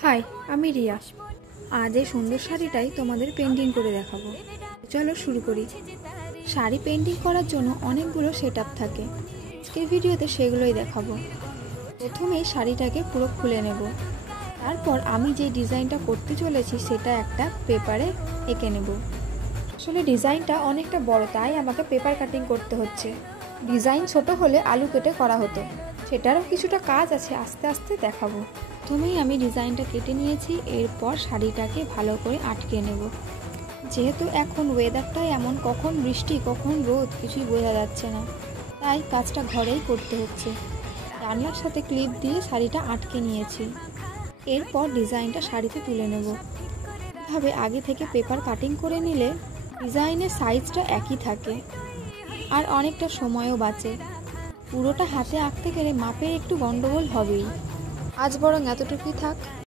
High, আমি রিয়া। আজ এই সুন্দর শাড়িটাই তোমাদের পেন্টিং করে দেখাবো। চলো শুরু করি। শাড়ি পেন্টিং করার জন্য অনেকগুলো সেটআপ থাকে, আজকের ভিডিওতে সেগুলোই দেখাবো। প্রথমেই শাড়িটাকে পুরো খুলে নেব। তারপর আমি যে ডিজাইনটা করতে চলেছি সেটা একটা পেপারে এঁকে নেব। আসলে ডিজাইনটা অনেকটা বড়, তাই আমাকে পেপার কাটিং করতে হচ্ছে। ডিজাইন ছোট হলে আলু কেটে করা হতো, সেটারও কিছুটা কাজ আছে, আস্তে আস্তে দেখাবো। প্রথমেই আমি ডিজাইনটা কেটে নিয়েছি, এরপর শাড়িটাকে ভালো করে আটকে নেব। যেহেতু এখন ওয়েদারটাই এমন, কখন বৃষ্টি কখন রোদ কিছুই বোঝা যাচ্ছে না, তাই কাজটা ঘরেই করতে হচ্ছে। জানলার সাথে ক্লিপ দিয়ে শাড়িটা আটকে নিয়েছি। এরপর ডিজাইনটা শাড়িতে তুলে নেব। এভাবে আগে থেকে পেপার কাটিং করে নিলে ডিজাইনের সাইজটা একই থাকে আর অনেকটা সময়ও বাঁচে। পুরোটা হাতে আঁকতে গেলে মাপের একটু গন্ডগোল হবেই। আজ বরং এতটুকুই থাক।